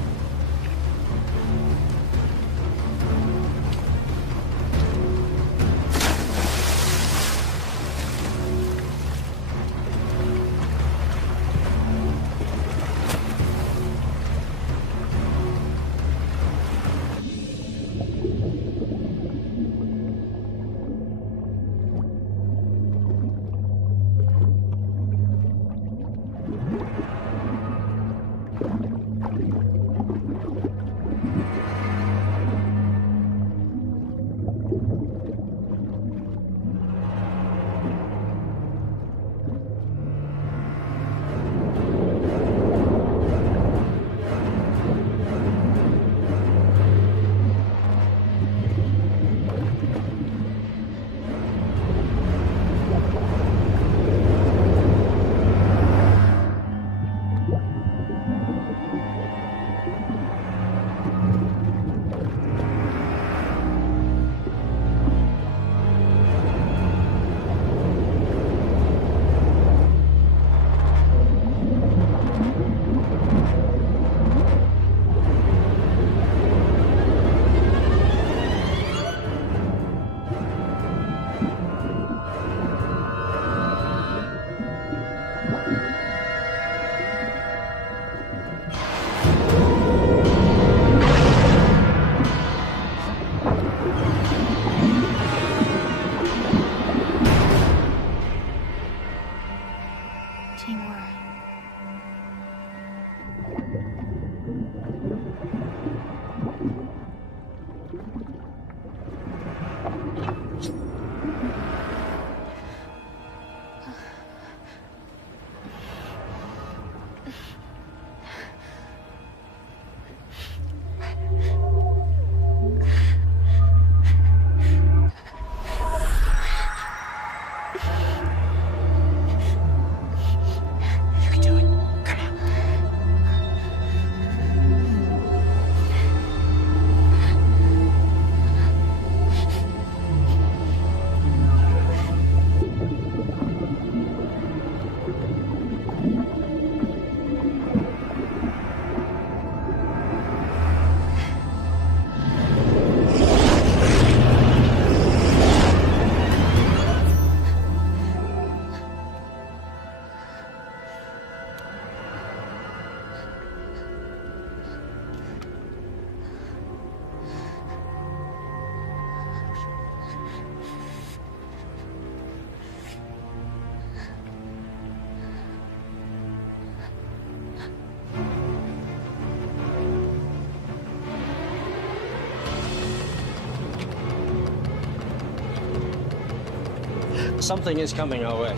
Something is coming our way.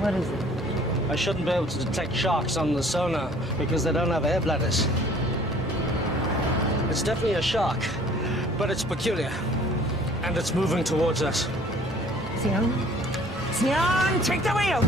What is it? I shouldn't be able to detect sharks on the sonar because they don't have air bladders. It's definitely a shark, but it's peculiar. And it's moving towards us. SIEØS? SIEØS, take the wheel!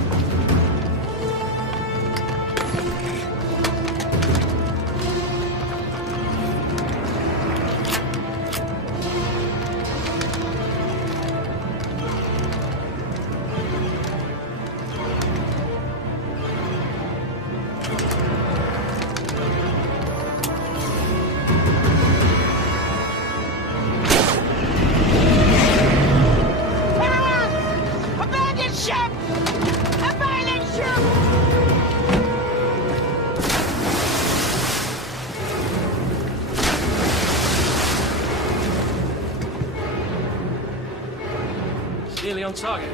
Nearly on target.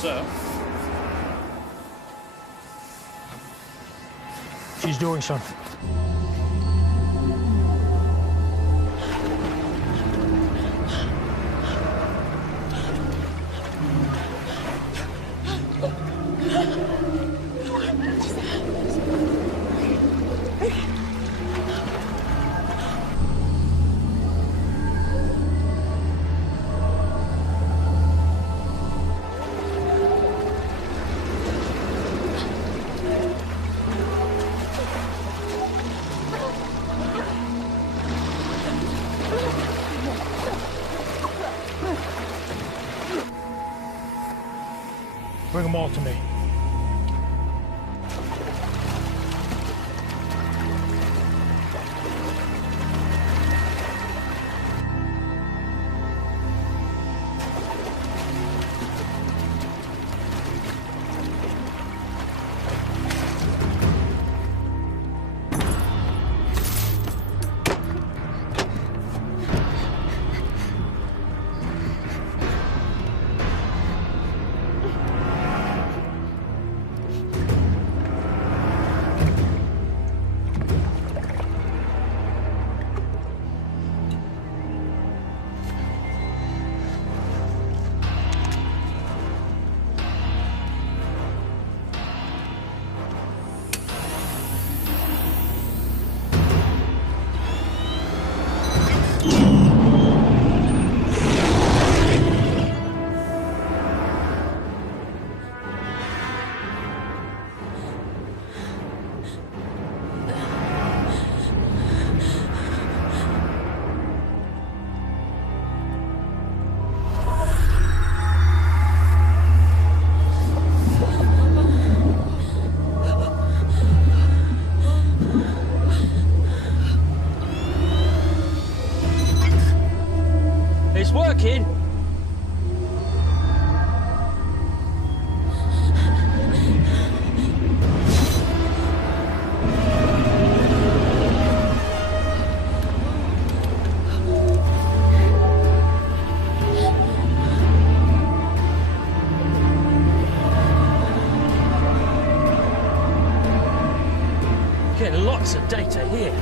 Sir? She's doing something. Bring them all to me. getting lots of data here.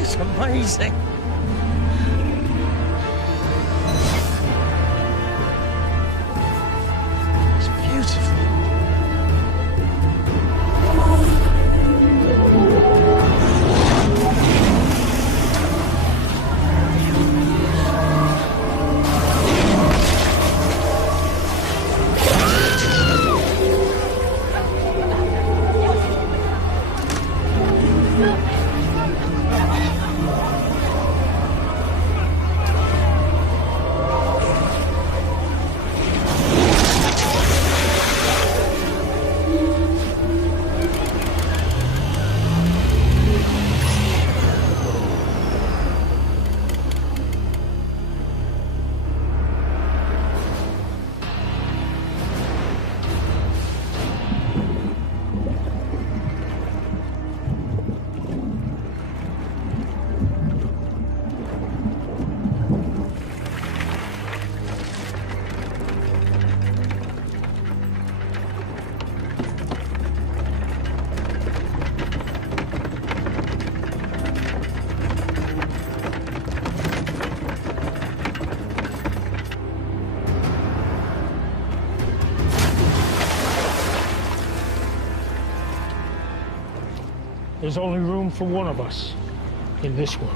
It's amazing. It's beautiful. There's only room for one of us in this world.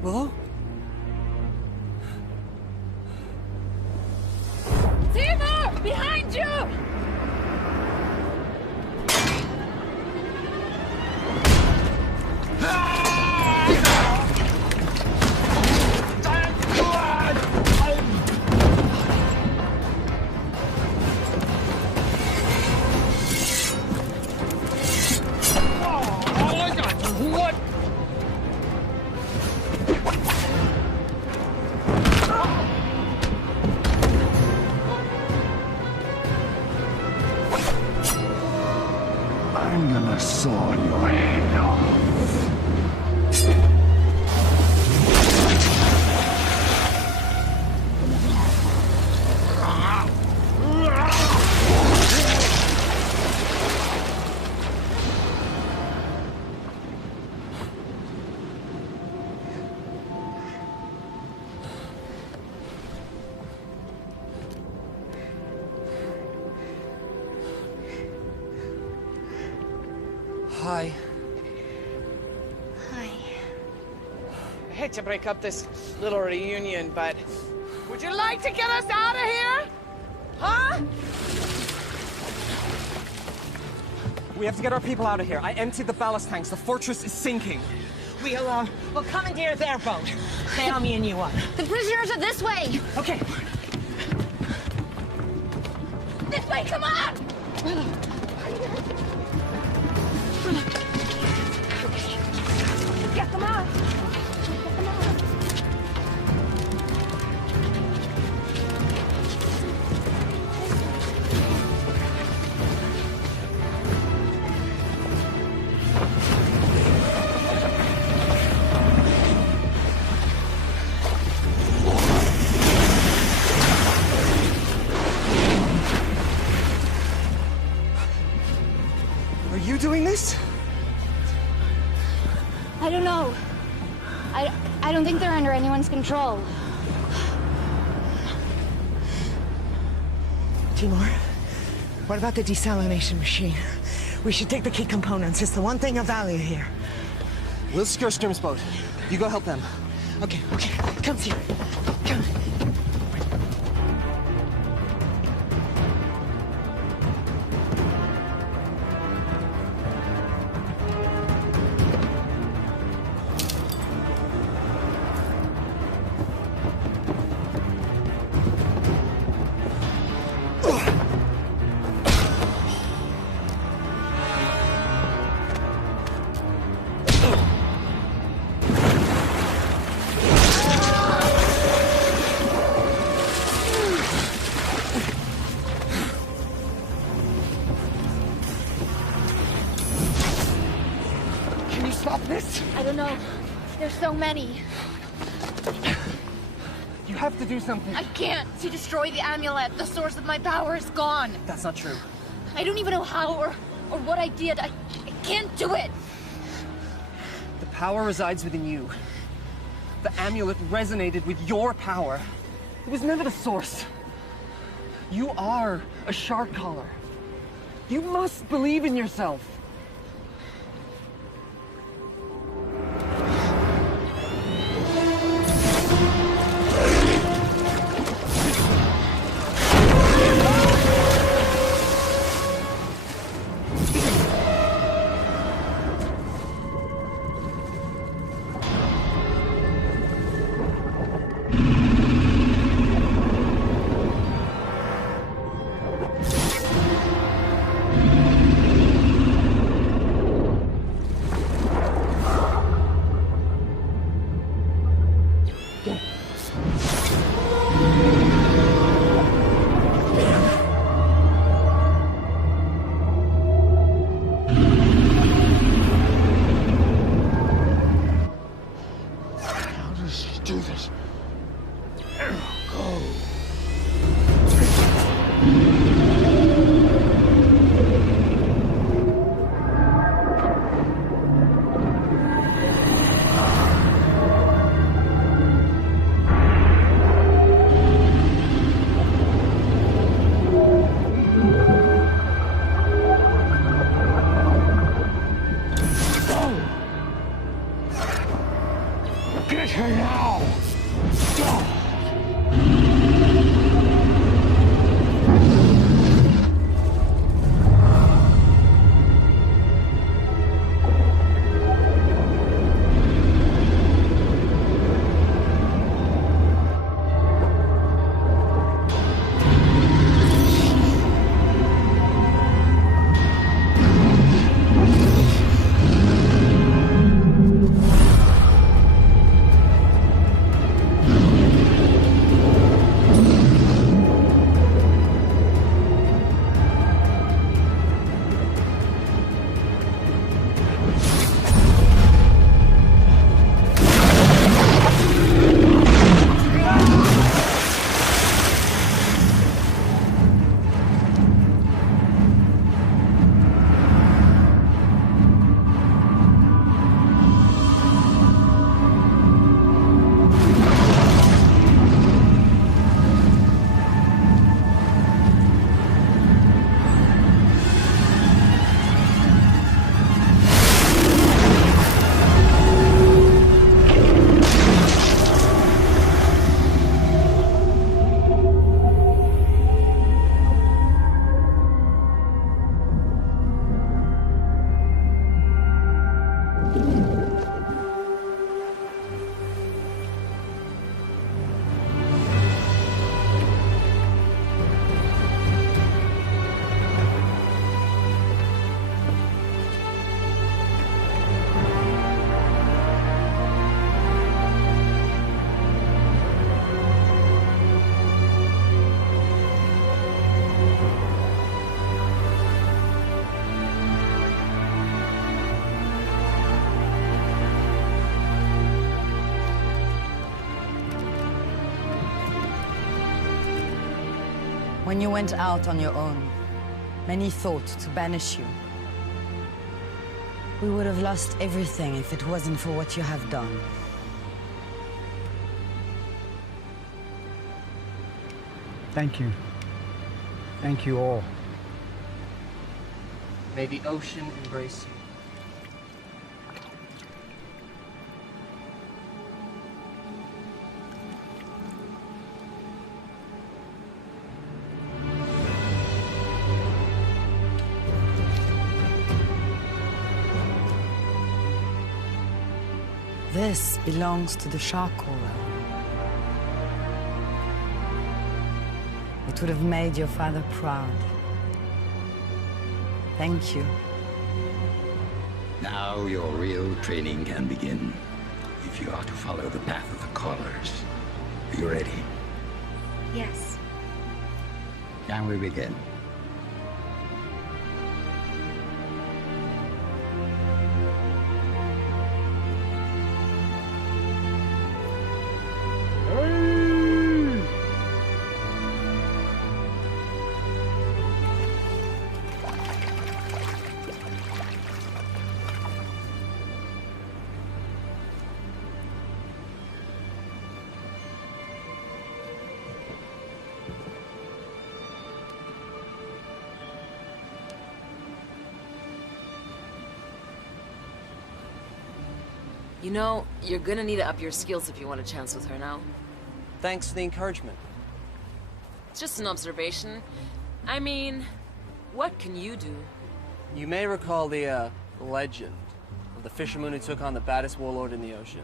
Willow? Timur! Behind you! I'm gonna saw your head off. Hi. Hi. I hate to break up this little reunion, but would you like to get us out of here? Huh? We have to get our people out of here. I emptied the ballast tanks. The fortress is sinking. We'll commandeer their boat. Naomi and you up. The prisoners are this way! Okay. This way, come on! Get them out! Are you doing this? I don't know. I don't think they're under anyone's control. Timur, what about the desalination machine? We should take the key components. It's the one thing of value here. We'll secure Sturm's boat. You go help them. Okay, come here. Come. I don't know. There's so many. You have to do something. I can't. To destroy the amulet, the source of my power is gone. That's not true. I don't even know how or what I did. I can't do it. The power resides within you. The amulet resonated with your power. It was never the source. You are a shark caller. You must believe in yourself. When you went out on your own, many thought to banish you. We would have lost everything if it wasn't for what you have done. Thank you. Thank you all. May the ocean embrace you. This belongs to the shark caller. It would have made your father proud. Thank you. Now your real training can begin. If you are to follow the path of the callers. Are you ready? Yes. Can we begin? You know, you're gonna need to up your skills if you want a chance with her now. Thanks for the encouragement. It's just an observation. I mean, what can you do? You may recall the, legend of the fisherman who took on the baddest warlord in the ocean.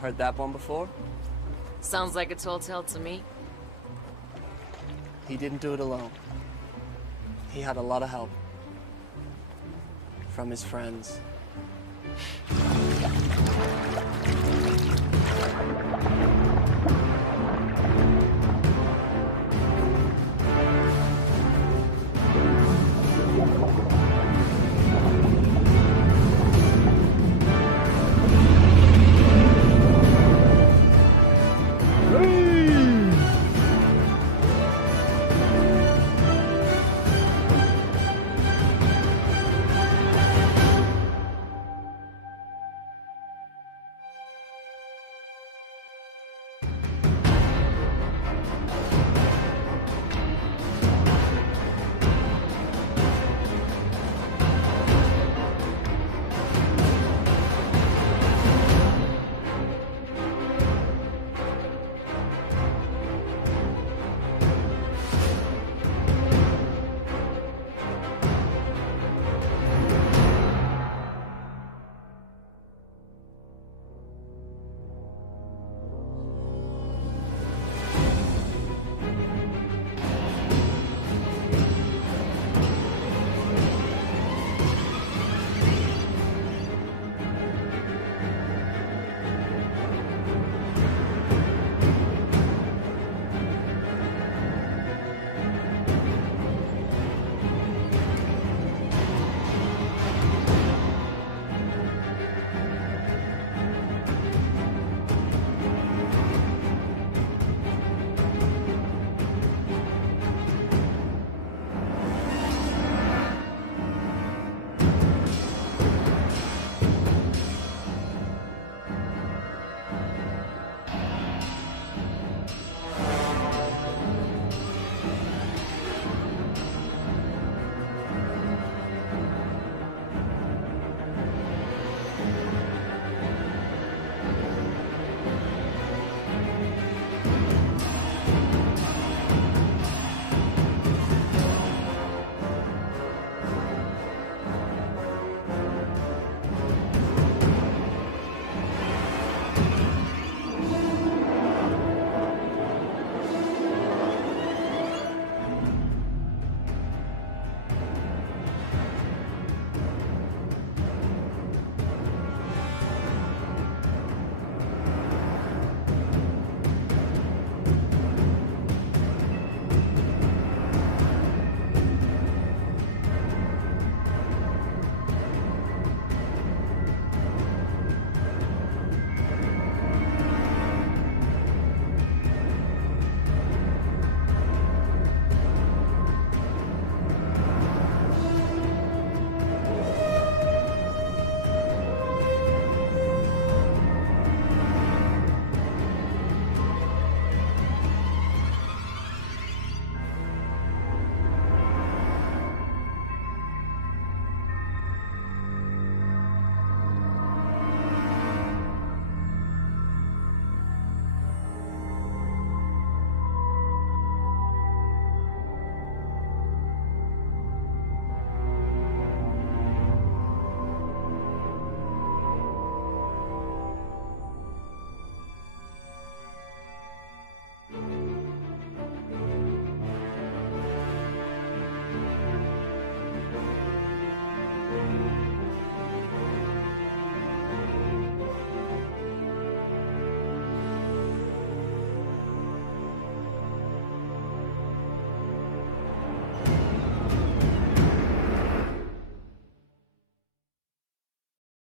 Heard that one before? Sounds like a tall tale to me. He didn't do it alone. He had a lot of help. From his friends.